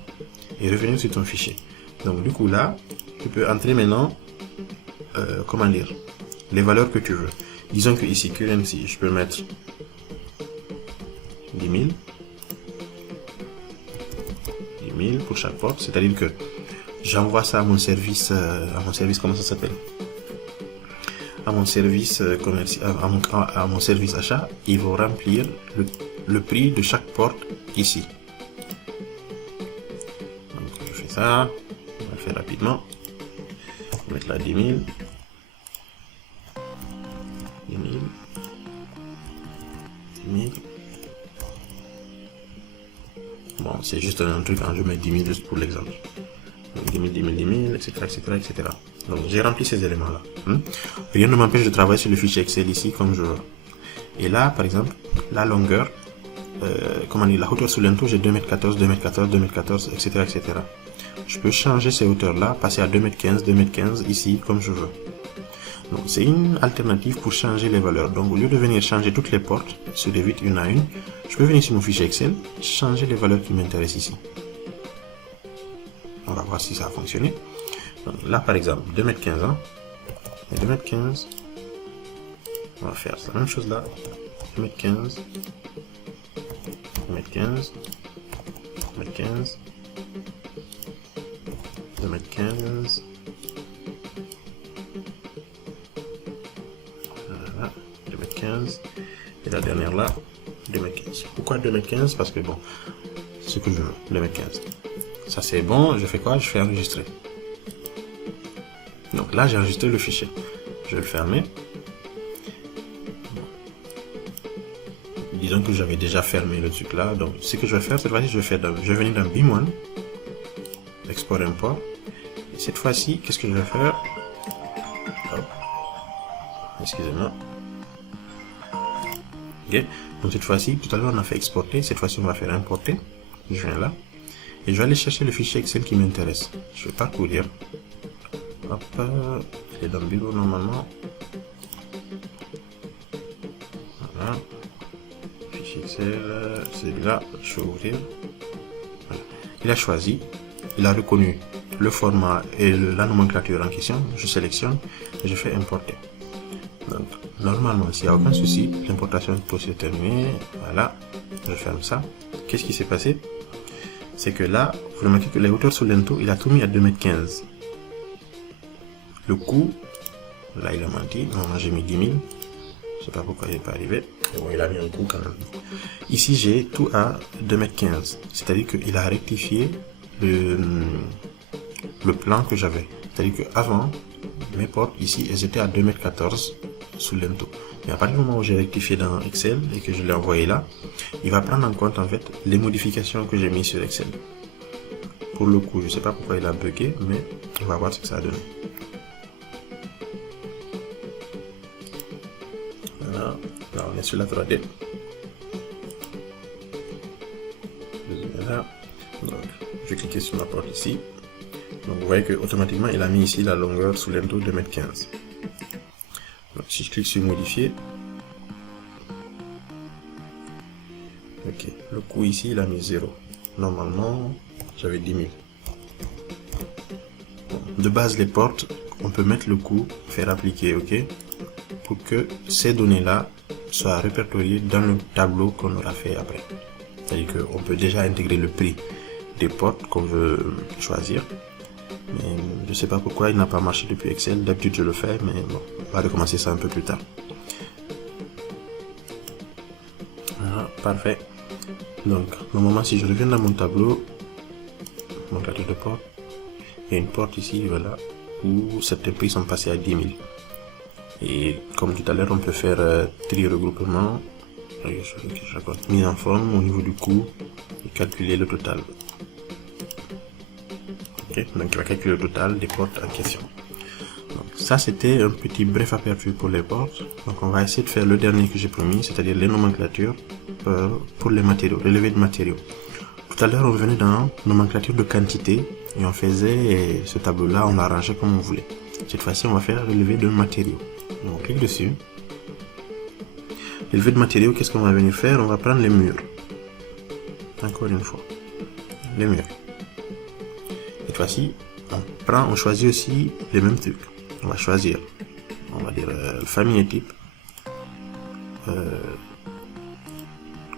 et revenir sur ton fichier. Donc du coup là, tu peux entrer maintenant, comment dire, les valeurs que tu veux. Disons que ici, currency, je peux mettre 10 000. 10 000 pour chaque porte, c'est-à-dire que j'envoie ça à mon service, comment ça s'appelle? À mon service commercial, à mon service achat, ils vont remplir le prix de chaque porte ici. Donc je fais ça, on va le faire rapidement. On va mettre là 10 000. 10 000. 10 000. Bon, c'est juste un truc, hein, je mets 10 000 juste pour l'exemple. 10 000, 10 000, 10 000, etc., etc., etc. Donc, j'ai rempli ces éléments-là. Rien ne m'empêche de travailler sur le fichier Excel ici, comme je veux. Et là, par exemple, la longueur, comment dire, la hauteur sous lento, j'ai 2m14, 2m14, 2m14, etc., etc. Je peux changer ces hauteurs-là, passer à 2m15, 2m15, ici, comme je veux. Donc, c'est une alternative pour changer les valeurs. Donc, au lieu de venir changer toutes les portes sur Revit une à une, je peux venir sur mon fichier Excel, changer les valeurs qui m'intéressent ici. On va voir si ça a fonctionné. Donc, là, par exemple, 2m15, hein. 2m15. On va faire la même chose là. 2m15. 2m15. 2m15. 2m15. Voilà, 2m15. Et la dernière là, 2m15. Pourquoi 2m15? Parce que bon, ce que je veux, 2m15. Ça c'est bon, je fais quoi? Je fais enregistrer. Donc là j'ai enregistré le fichier. Je vais le fermer. Disons que j'avais déjà fermé le truc là. Donc ce que je vais faire cette fois-ci, je vais venir dans BIM1, export import. Et cette fois-ci, qu'est-ce que je vais faire? Hop. Excusez-moi. Ok. Donc cette fois-ci, tout à l'heure on a fait exporter. Cette fois-ci on va faire importer. Je viens là. Et je vais aller chercher le fichier Excel qui m'intéresse. Je vais parcourir. Hop, il est dans le bureau normalement. Voilà. Fichier Excel, celui-là, je vais ouvrir. Voilà. Il a choisi, il a reconnu le format et la nomenclature en question. Je sélectionne et je fais importer. Donc, normalement, s'il n'y a aucun souci, l'importation peut se terminer. Voilà, je ferme ça. Qu'est-ce qui s'est passé? C'est que là, vous remarquez que les hauteurs sous lento, il a tout mis à 2m15. Le coût, là il a menti, normalement j'ai mis 10 000. Je sais pas pourquoi il n'est pas arrivé. Mais bon, il a mis un coût quand même. Ici, j'ai tout à 2m15. C'est-à-dire qu'il a rectifié le plan que j'avais. C'est-à-dire qu'avant, mes portes ici, elles étaient à 2m14 sous lento. Mais à partir du moment où j'ai rectifié dans Excel et que je l'ai envoyé là, il va prendre en compte en fait les modifications que j'ai mis sur Excel. Pour le coup, je sais pas pourquoi il a bugué, mais on va voir ce que ça a donné. Voilà, là on est sur la 3D. Voilà. Donc, je vais cliquer sur ma porte ici. Donc vous voyez que automatiquement il a mis ici la longueur sous lento 2m15. Donc si je clique sur modifier, ok, le coût ici il a mis 0. Normalement j'avais 10 000. Bon, de base les portes, on peut mettre le coût, faire appliquer, ok, pour que ces données là soient répertoriées dans le tableau qu'on aura fait après. C'est-à-dire qu'on peut déjà intégrer le prix des portes qu'on veut choisir. Mais je sais pas pourquoi il n'a pas marché depuis Excel. D'habitude je le fais, mais bon, on va recommencer ça un peu plus tard. Voilà, parfait. Donc, normalement, si je reviens dans mon tableau, nomenclature de porte, il y a une porte ici, voilà, où certains prix sont passés à 10 000. Et comme tout à l'heure, on peut faire tri regroupement, mise en forme au niveau du coût et calculer le total. Ok, donc il va calculer le total des portes en question. Donc, ça c'était un petit bref aperçu pour les portes. Donc on va essayer de faire le dernier que j'ai promis, c'est-à-dire les nomenclatures pour les matériaux, relevé de matériaux. Tout à l'heure on venait dans nomenclature de quantité et on faisait ce tableau-là, on l'arrangeait comme on voulait. Cette fois-ci on va faire relevé de matériaux. On clique dessus. Relevé de matériaux, qu'est-ce qu'on va venir faire? On va prendre les murs. Encore une fois, les murs. Cette fois-ci, on choisit aussi les mêmes trucs. On va choisir, on va dire famille et type,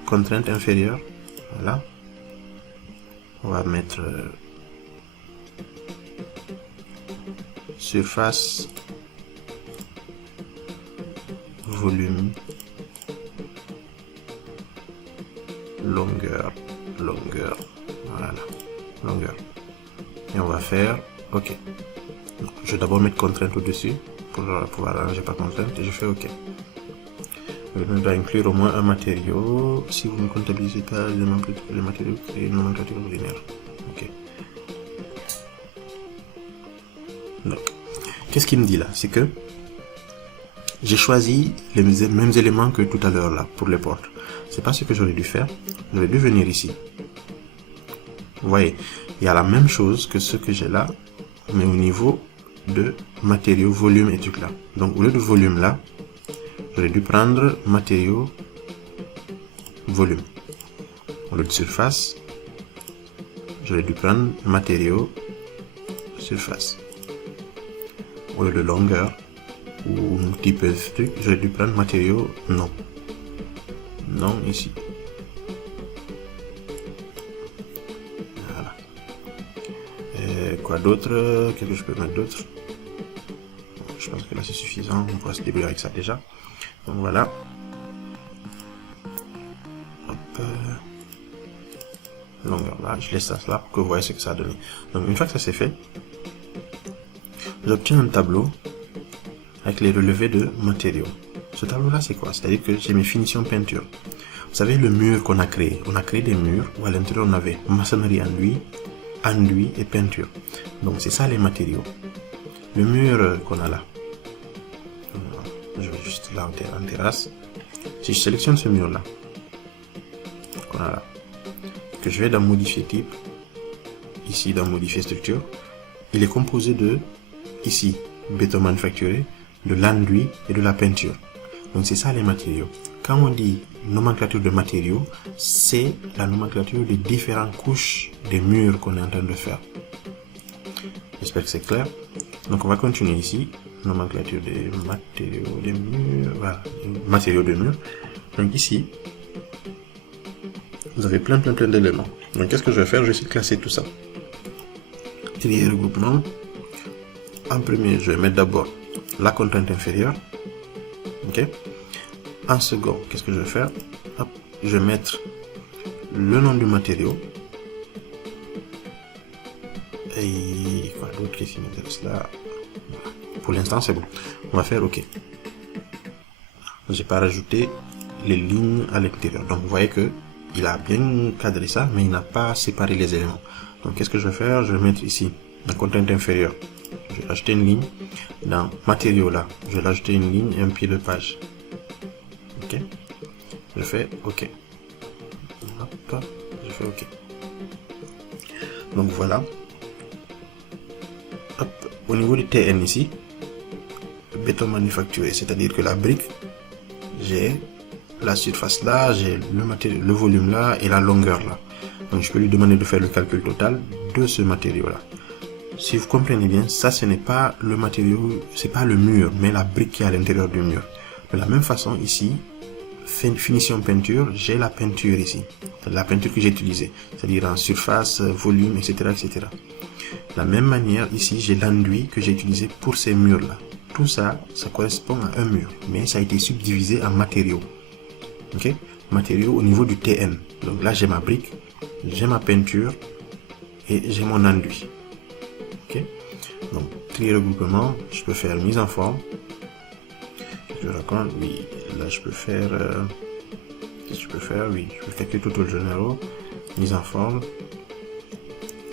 contrainte inférieure, voilà. On va mettre surface, volume, longueur, voilà, longueur. Et on va faire OK. Donc, je vais d'abord mettre contrainte au-dessus pour pouvoir arranger par contrainte et je fais OK. Je dois inclure au moins un matériau. Si vous ne comptabilisez pas les matériaux, créez une nomenclature ordinaire. OK. Donc, qu'est-ce qu'il me dit là? C'est que j'ai choisi les mêmes éléments que tout à l'heure là pour les portes. C'est pas ce que j'aurais dû faire. J'aurais dû venir ici. Vous voyez, il y a la même chose que ce que j'ai là, mais au niveau de matériaux, volume et trucs là. Donc au lieu de volume là, j'aurais dû prendre matériaux, volume. Au lieu de surface, j'aurais dû prendre matériaux, surface. Au lieu de longueur ou type de truc, j'aurais dû prendre matériaux, non. Non ici. Voilà. Et quoi d'autre? Qu'est-ce que je peux mettre d'autre? Je pense que là c'est suffisant, on pourra se débrouiller avec ça déjà. Donc voilà. Hop. Longueur là, je laisse ça là pour que vous voyez ce que ça a donné. Donc une fois que ça c'est fait, j'obtiens un tableau avec les relevés de matériaux. Ce tableau là c'est quoi? C'est-à-dire que j'ai mes finitions peinture. Vous savez le mur qu'on a créé? On a créé des murs où à l'intérieur on avait maçonnerie enduit et peinture. Donc c'est ça les matériaux. Le mur qu'on a là. Je vais juste là en terrasse. Si je sélectionne ce mur là, qu'on a là, que je vais dans modifier type, ici dans modifier structure, il est composé de, ici, béton manufacturé, de l'enduit et de la peinture. Donc c'est ça les matériaux. Quand on dit nomenclature de matériaux, c'est la nomenclature des différentes couches des murs qu'on est en train de faire. J'espère que c'est clair. Donc on va continuer ici. Nomenclature des matériaux des murs. Voilà, matériaux de murs. Donc ici, vous avez plein d'éléments. Donc qu'est-ce que je vais faire? Je vais essayer de classer tout ça. Trier regroupement. En premier, je vais mettre d'abord la contrainte inférieure. Ok. En second, qu'est-ce que je vais faire? Hop, je vais mettre le nom du matériau. Et quoi d'autre qui m'intéresse là? Pour l'instant, c'est bon. On va faire OK. J'ai pas rajouté les lignes à l'intérieur. Donc, vous voyez que il a bien cadré ça, mais il n'a pas séparé les éléments. Donc, qu'est-ce que je vais faire? Je vais mettre ici la contrainte inférieure. Je vais rajouter une ligne. Dans matériaux là, je vais rajouter une ligne et un pied de page. OK. Je fais OK. Hop, je fais OK. Donc, voilà. Hop, au niveau du TN ici, béton manufacturé, c'est-à-dire que la brique, j'ai la surface là, j'ai le matériau, le volume là et la longueur là. Donc je peux lui demander de faire le calcul total de ce matériau là. Si vous comprenez bien, ça ce n'est pas le matériau, c'est pas le mur, mais la brique qui est à l'intérieur du mur. De la même façon ici, finition peinture, j'ai la peinture ici, la peinture que j'ai utilisée, c'est-à-dire en surface, volume, etc., etc. De la même manière, ici, j'ai l'enduit que j'ai utilisé pour ces murs-là. Tout ça, ça correspond à un mur, mais ça a été subdivisé en matériaux. Ok? Matériaux au niveau du TN. Donc là, j'ai ma brique, j'ai ma peinture et j'ai mon enduit. Ok? Donc, tri regroupement, je peux faire mise en forme. Je raconte, oui, là je peux faire, oui, je peux calculer tout généraux, mise en forme.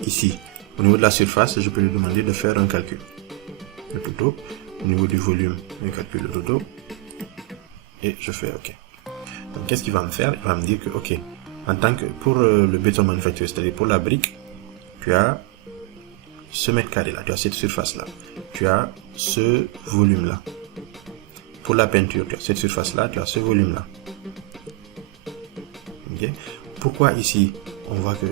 Ici, au niveau de la surface, je peux lui demander de faire un calcul. Le toto, au niveau du volume, je calcule le toto, et je fais OK. Donc, qu'est-ce qu'il va me faire? Il va me dire que, OK, en tant que, pour le béton manufacturé, c'est-à-dire pour la brique, tu as ce mètre carré là, tu as cette surface là, tu as ce volume là. Pour la peinture, tu as cette surface là, tu as ce volume là. Okay. Pourquoi ici on voit que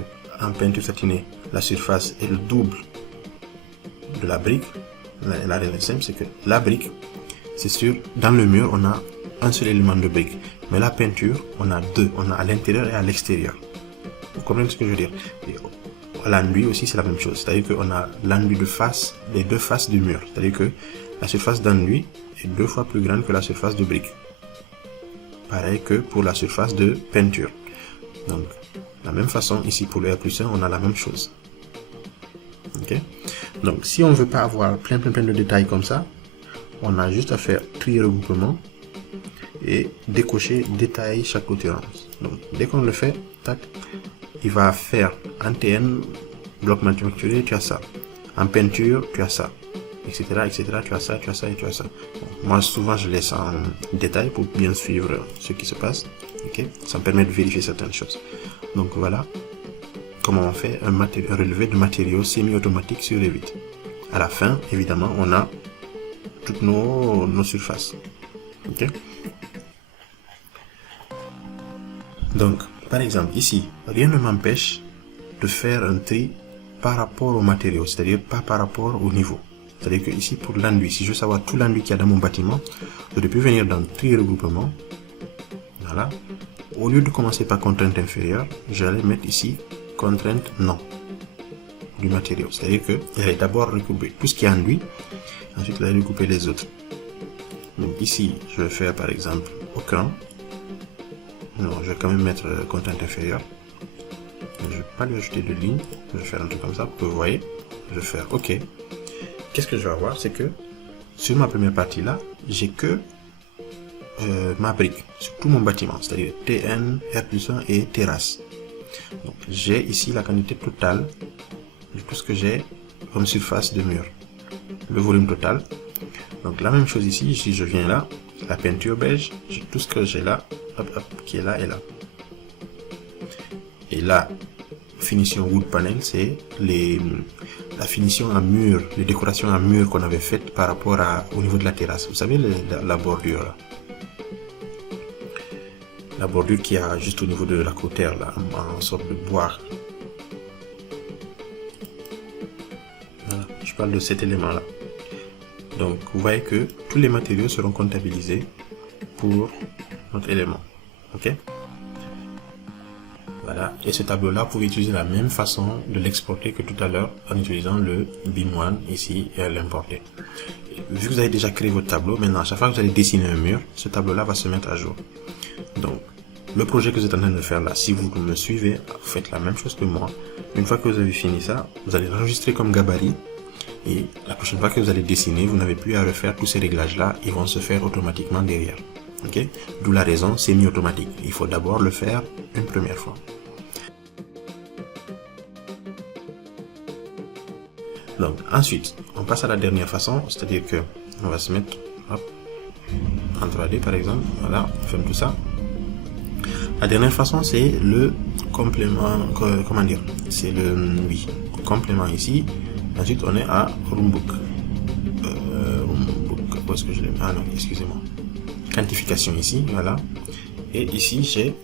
en peinture satinée la surface est le double de la brique? La raison simple, c'est que la brique, c'est sûr, dans le mur on a un seul élément de brique, mais la peinture on a deux, on a à l'intérieur et à l'extérieur. Vous comprenez ce que je veux dire? L'enduit aussi c'est la même chose, c'est-à-dire qu'on a l'enduit de face, les deux faces du mur, c'est-à-dire que la surface d'enduit est 2 fois plus grande que la surface de brique. Pareil que pour la surface de peinture. Donc, de la même façon, ici pour le R+1, on a la même chose. Ok? Donc, si on ne veut pas avoir plein de détails comme ça, on a juste à faire tri regroupement et décocher détail chaque occurrence. Donc, dès qu'on le fait, tac, il va faire en TN, bloc manufacturé, tu as ça. En peinture, tu as ça. Etc., etc., tu as ça, tu as ça et tu as ça. Bon, moi, souvent, je laisse en détail pour bien suivre ce qui se passe. Ok, ça me permet de vérifier certaines choses. Donc, voilà comment on fait un relevé de matériaux semi-automatique sur Revit. À la fin, évidemment, on a toutes nos surfaces. Ok. Donc, par exemple, ici, rien ne m'empêche de faire un tri par rapport aux matériaux, c'est-à-dire pas par rapport au niveau. C'est-à-dire que ici, pour l'enduit, si je veux savoir tout l'enduit qu'il y a dans mon bâtiment, je peux venir dans tri regroupement. Voilà. Au lieu de commencer par contrainte inférieure, j'allais mettre ici contrainte non du matériau. C'est-à-dire que j'allais d'abord recouper tout ce qui est enduit, ensuite j'allais recouper les autres. Donc ici, je vais faire par exemple aucun. Non, je vais quand même mettre contrainte inférieure. Je ne vais pas lui ajouter de ligne. Je vais faire un truc comme ça pour que vous voyez. Je vais faire OK. Qu'est-ce que je vais avoir, c'est que sur ma première partie là, j'ai que ma brique sur tout mon bâtiment, c'est-à-dire TN, R+1 et terrasse. Donc j'ai ici la quantité totale de tout ce que j'ai comme surface de mur, le volume total. Donc la même chose ici, si je viens là, la peinture beige, j'ai tout ce que j'ai là, hop, hop, qui est là et là. Et là, finition wood panel, c'est la finition en mur, les décorations en mur qu'on avait faites par rapport au niveau de la terrasse. Vous savez, la bordure là. La bordure qu'il y a juste au niveau de la cautère là, en sorte de bois. Voilà, je parle de cet élément là. Donc, vous voyez que tous les matériaux seront comptabilisés pour notre élément. Ok? Voilà, et ce tableau-là, vous pouvez utiliser la même façon de l'exporter que tout à l'heure en utilisant le BIM 1 ici et l'importer. Vu que vous avez déjà créé votre tableau, maintenant à chaque fois que vous allez dessiner un mur, ce tableau-là va se mettre à jour. Donc, le projet que vous êtes en train de faire là, si vous me suivez, vous faites la même chose que moi. Une fois que vous avez fini ça, vous allez l'enregistrer comme gabarit. Et la prochaine fois que vous allez dessiner, vous n'avez plus à refaire tous ces réglages-là, ils vont se faire automatiquement derrière. Ok? D'où la raison, c'est semi-automatique. Il faut d'abord le faire une première fois. Donc, ensuite, on passe à la dernière façon, c'est-à-dire que on va se mettre hop, en 3D par exemple. Voilà, on fait tout ça. La dernière façon, c'est le complément, comment dire, c'est le complément ici. Ensuite, on est à Roombook. Où est-ce que je l'ai mis? Ah non, excusez-moi. Quantification ici, voilà. Et ici, j'ai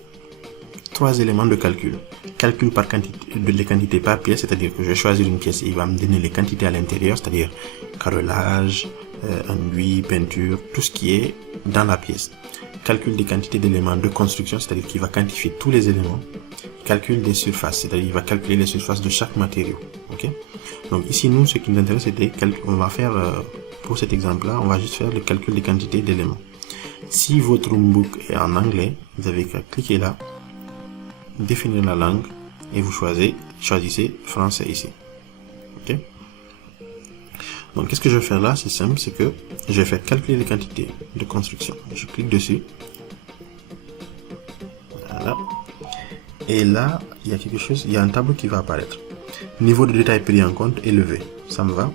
3 éléments de calcul. Calcul par quantité, les quantités par pièce, c'est-à-dire que je vais choisir une pièce et il va me donner les quantités à l'intérieur, c'est-à-dire carrelage, enduit, peinture, tout ce qui est dans la pièce. calcul des quantités d'éléments de construction, c'est-à-dire qu'il va quantifier tous les éléments. Calcul des surfaces, c'est-à-dire qu'il va calculer les surfaces de chaque matériau. Ok. Donc ici, nous, ce qui nous intéresse, c'est on va faire, pour cet exemple-là, on va juste faire le calcul des quantités d'éléments. Si votre Roombook est en anglais, vous avez qu'à cliquer là, définir la langue, et vous choisissez français ici. Ok. Donc, qu'est-ce que je vais faire là? C'est simple, c'est que je vais faire calculer les quantités de construction. Je clique dessus. Voilà. Et là, il y a quelque chose, il y a un tableau qui va apparaître. Niveau de détail pris en compte élevé. Ça me va.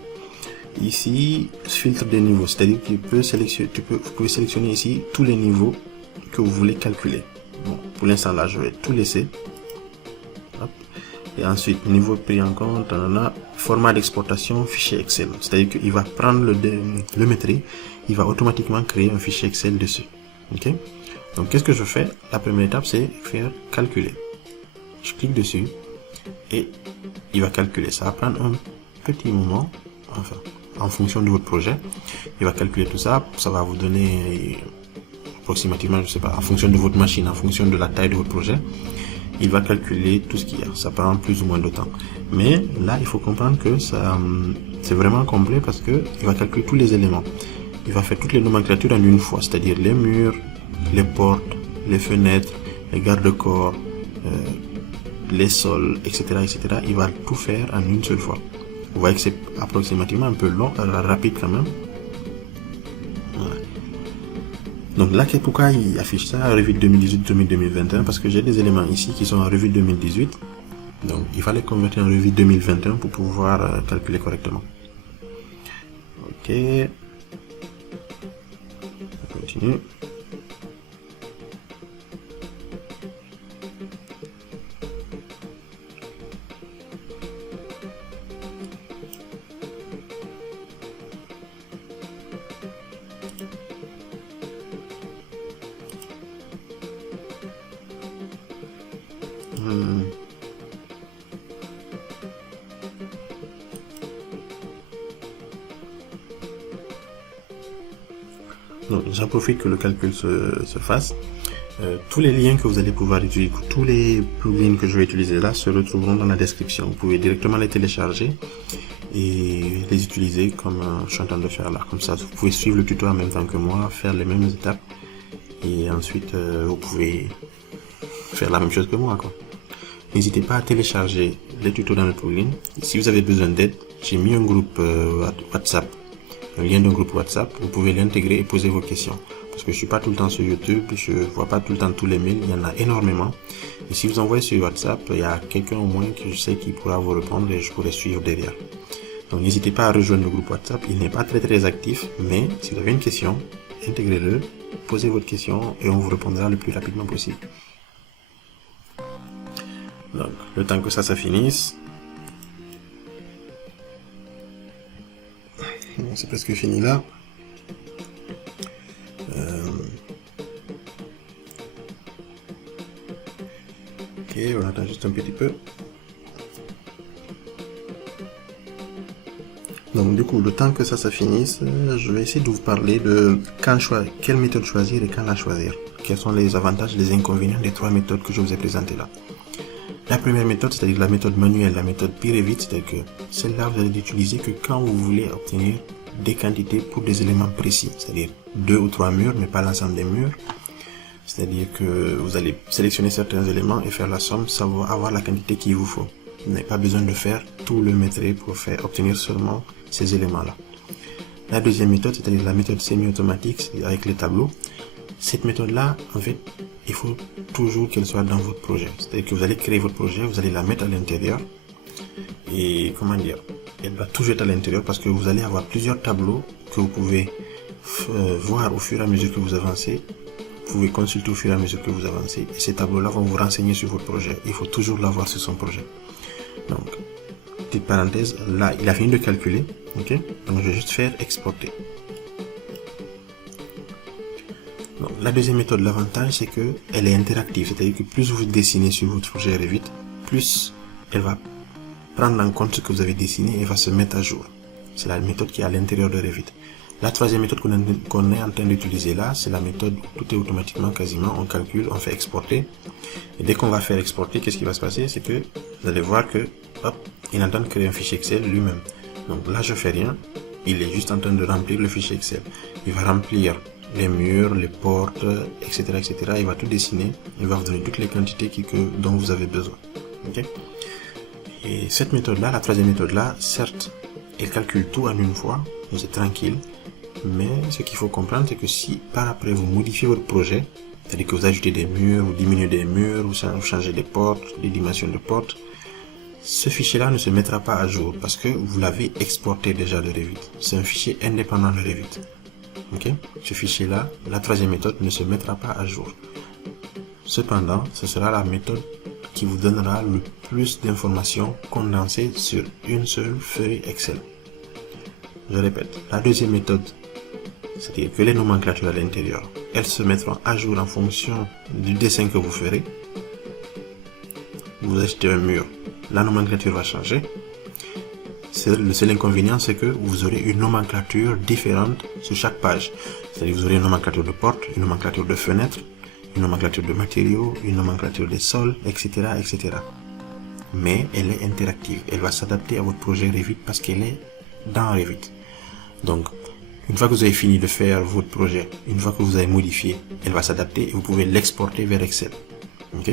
Ici, filtre des niveaux. C'est-à-dire que vous pouvez sélectionner ici tous les niveaux que vous voulez calculer. Bon, pour l'instant là, je vais tout laisser. Hop. Et ensuite, niveau pris en compte, on a format d'exportation, fichier Excel. C'est-à-dire qu'il va prendre le métri, il va automatiquement créer un fichier Excel dessus. Ok. Donc, qu'est-ce que je fais? La première étape, c'est faire calculer. Je clique dessus et il va calculer. Ça va prendre un petit moment, enfin, en fonction de votre projet. Il va calculer tout ça. Ça va vous donner approximativement, je sais pas, en fonction de votre machine, en fonction de la taille de votre projet. Il va calculer tout ce qu'il y a. Ça prend plus ou moins de temps. Mais là, il faut comprendre que ça, c'est vraiment complet parce que il va calculer tous les éléments. Il va faire toutes les nomenclatures en une fois, c'est-à-dire les murs, les portes, les fenêtres, les garde-corps, les sols, etc., etc. Il va tout faire en une seule fois. Vous voyez que c'est approximativement un peu long, rapide quand même. Voilà. Donc là, pourquoi il affiche ça, revue 2018-2021? Parce que j'ai des éléments ici qui sont en revue 2018. Donc il fallait convertir en revue 2021 pour pouvoir calculer correctement. Ok. On continue. Donc, j'en profite que le calcul se fasse. Tous les liens que vous allez pouvoir utiliser, tous les plugins que je vais utiliser là se retrouveront dans la description. Vous pouvez directement les télécharger et les utiliser comme je suis en train de faire là. Comme ça, vous pouvez suivre le tuto en même temps que moi, faire les mêmes étapes et ensuite vous pouvez faire la même chose que moi, quoi. N'hésitez pas à télécharger les tutos dans le plugin. Si vous avez besoin d'aide, j'ai mis un groupe WhatsApp. Un lien d'un groupe WhatsApp, vous pouvez l'intégrer et poser vos questions. Parce que je suis pas tout le temps sur YouTube, je vois pas tout le temps tous les mails, il y en a énormément. Et si vous envoyez sur WhatsApp, il y a quelqu'un au moins que je sais qui pourra vous répondre et je pourrai suivre derrière. Donc n'hésitez pas à rejoindre le groupe WhatsApp, il n'est pas très actif, mais si vous avez une question, intégrez-le, posez votre question et on vous répondra le plus rapidement possible. Donc le temps que ça finisse. C'est presque fini là. Ok, on attend juste un petit peu. Donc du coup, le temps que ça finisse, je vais essayer de vous parler de quelle méthode choisir et quand la choisir. Quels sont les avantages et les inconvénients des trois méthodes que je vous ai présentées là. La première méthode, c'est-à-dire la méthode manuelle, la méthode pire et vite, c'est-à-dire que celle-là, vous allez l'utiliser que quand vous voulez obtenir des quantités pour des éléments précis, c'est-à-dire 2 ou 3 murs, mais pas l'ensemble des murs. C'est-à-dire que vous allez sélectionner certains éléments et faire la somme, ça va avoir la quantité qu'il vous faut. Vous n'avez pas besoin de faire tout le métier pour obtenir seulement ces éléments-là. La deuxième méthode, c'est-à-dire la méthode semi-automatique avec les tableaux. Cette méthode-là, en fait, il faut toujours qu'elle soit dans votre projet. C'est-à-dire que vous allez créer votre projet, vous allez la mettre à l'intérieur. Et comment dire, elle va toujours être à l'intérieur parce que vous allez avoir plusieurs tableaux que vous pouvez voir au fur et à mesure que vous avancez. Vous pouvez consulter au fur et à mesure que vous avancez. Et ces tableaux-là vont vous renseigner sur votre projet. Il faut toujours l'avoir sur son projet. Donc, petite parenthèse, là, il a fini de calculer. Ok, donc je vais juste faire exporter. Donc, la deuxième méthode, l'avantage, c'est que elle est interactive. C'est-à-dire que plus vous dessinez sur votre projet Revit, plus elle va prendre en compte ce que vous avez dessiné et va se mettre à jour. C'est la méthode qui est à l'intérieur de Revit. La troisième méthode qu'on est en train d'utiliser là, c'est la méthode où tout est automatiquement, quasiment, on calcule, on fait exporter. Et dès qu'on va faire exporter, qu'est-ce qui va se passer? C'est que vous allez voir que, hop, il est en train de créer un fichier Excel lui-même. Donc là, je fais rien. Il est juste en train de remplir le fichier Excel. Il va remplir les murs, les portes, etc., etc. Il va tout dessiner. Il va vous donner toutes les quantités dont vous avez besoin. Ok? Et cette méthode-là, la troisième méthode-là, certes, elle calcule tout en une fois. Vous êtes tranquille. Mais ce qu'il faut comprendre, c'est que si par après vous modifiez votre projet, c'est-à-dire que vous ajoutez des murs, ou diminuez des murs, ou changez des portes, des dimensions de portes, ce fichier-là ne se mettra pas à jour parce que vous l'avez exporté déjà de Revit. C'est un fichier indépendant de Revit. Ok? Ce fichier-là, la troisième méthode, ne se mettra pas à jour. Cependant, ce sera la méthode qui vous donnera le plus d'informations condensées sur une seule feuille Excel. Je répète, la deuxième méthode, c'est-à-dire que les nomenclatures à l'intérieur, elles se mettront à jour en fonction du dessin que vous ferez. Vous achetez un mur, la nomenclature va changer. Le seul inconvénient, c'est que vous aurez une nomenclature différente sur chaque page. C'est-à-dire que vous aurez une nomenclature de porte, une nomenclature de fenêtre, une nomenclature de matériaux, une nomenclature des sols, etc., etc. Mais elle est interactive. Elle va s'adapter à votre projet Revit parce qu'elle est dans Revit. Donc, une fois que vous avez fini de faire votre projet, une fois que vous avez modifié, elle va s'adapter et vous pouvez l'exporter vers Excel. Ok?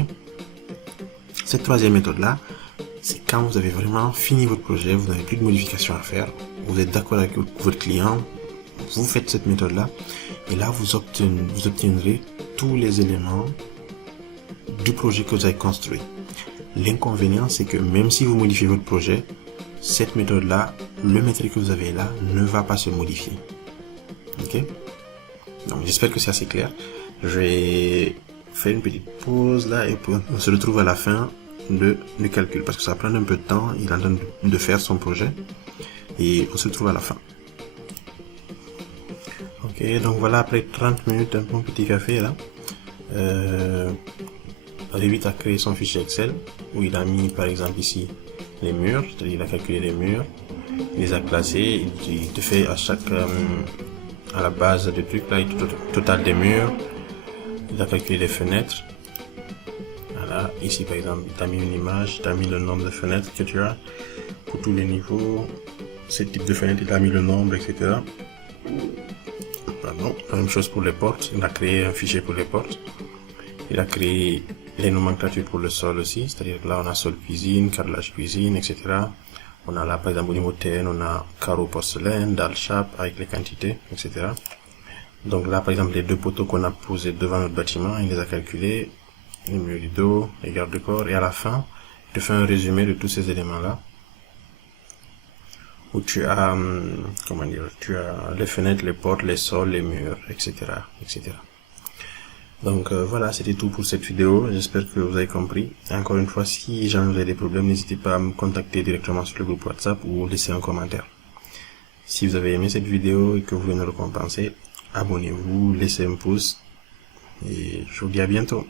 Cette troisième méthode-là, c'est quand vous avez vraiment fini votre projet, vous n'avez plus de modifications à faire, vous êtes d'accord avec votre client, vous faites cette méthode-là, et là vous obtiendrez tous les éléments du projet que vous avez construit. L'inconvénient, c'est que même si vous modifiez votre projet, cette méthode-là, le métrique que vous avez là, ne va pas se modifier. Ok? Donc j'espère que c'est assez clair. Je vais faire une petite pause là et puis on se retrouve à la fin du calcul parce que ça va prendre un peu de temps. Il est en train de faire son projet et on se retrouve à la fin. Ok, donc voilà, après 30 minutes, un bon petit café là. Revit a créé son fichier Excel où il a mis par exemple ici les murs, c'est-à-dire il a calculé les murs, il les a classés, il te fait à chaque à la base du truc là, il total des murs, il a calculé les fenêtres. Voilà, ici par exemple, il t'a mis une image, il t'a mis le nombre de fenêtres que tu as pour tous les niveaux, ce type de fenêtre, il a mis le nombre, etc. Pardon. La même chose pour les portes, il a créé un fichier pour les portes, il a créé les nomenclatures pour le sol aussi, c'est-à-dire que là on a sol cuisine, carrelage cuisine, etc. On a là par exemple au niveau TN, on a carreau porcelaine, dalle chape avec les quantités, etc. Donc là par exemple les deux poteaux qu'on a posés devant notre bâtiment, il les a calculés, les murs rideaux, les garde-corps, et à la fin, je fais un résumé de tous ces éléments-là, où tu as, comment dire, tu as les fenêtres, les portes, les sols, les murs, etc., etc. Donc voilà, c'était tout pour cette vidéo. J'espère que vous avez compris. Et encore une fois, si jamais vous avez des problèmes, n'hésitez pas à me contacter directement sur le groupe WhatsApp ou laisser un commentaire. Si vous avez aimé cette vidéo et que vous voulez nous récompenser, abonnez-vous, laissez un pouce et je vous dis à bientôt.